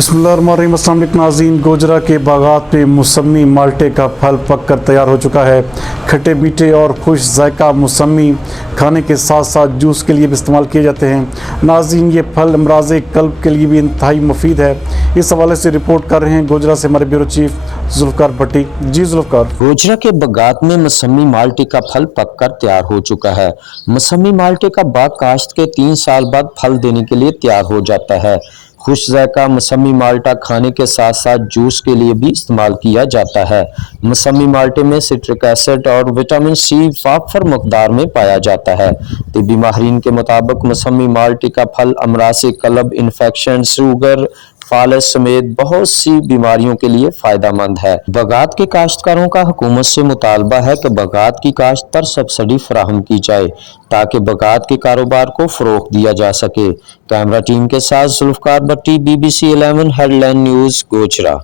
बिस्मिल्लाहिर्रहमानिर्रहीम। अस्सलाम वालेकुम नाज़रीन, गोजरा के बागात में मौसमी माल्टे का फल पक कर तैयार हो चुका है। खट्टे मीठे और खुश जायका मौसमी खाने के साथ साथ जूस के लिए भी इस्तेमाल किए जाते हैं। नाज़रीन, ये फल अमराज़े कल्ब के लिए भी इंतहाई मुफीद है। इस हवाले से रिपोर्ट कर रहे हैं गोजरा से हमारे ब्यूरो चीफ जुल्फ़कार भट्टी। जी जुल्फ़कार। गोजरा के बागात में मौसमी माल्टे का फल पक कर तैयार हो चुका है। मौसमी माल्टे का बाग काश्त के 3 साल बाद फल देने के लिए तैयार हो जाता है। खुश जायका मौसमी माल्टा खाने के साथ साथ जूस के लिए भी इस्तेमाल किया जाता है। मौसमी माल्टे में सिट्रिक एसिड और विटामिन सी वाफर मकदार में पाया जाता है। तिब्बी माहिरीन के मुताबिक मौसमी माल्टे का फल अमराज़े कल्ब, इन्फेक्शन, शुगर, फालज समेत बहुत सी बीमारियों के लिए फ़ायदेमंद है। बागात के काश्तकारों का हुकूमत से मुतालबा है कि बागात की काश्त पर सब्सिडी फराहम की जाए ताकि बागात के कारोबार को फ़रोग़ दिया जा सके। कैमरा टीम के साथ जुल्फ़कार भट्टी, BBC 11 हेडलाइन न्यूज़, गोजरा।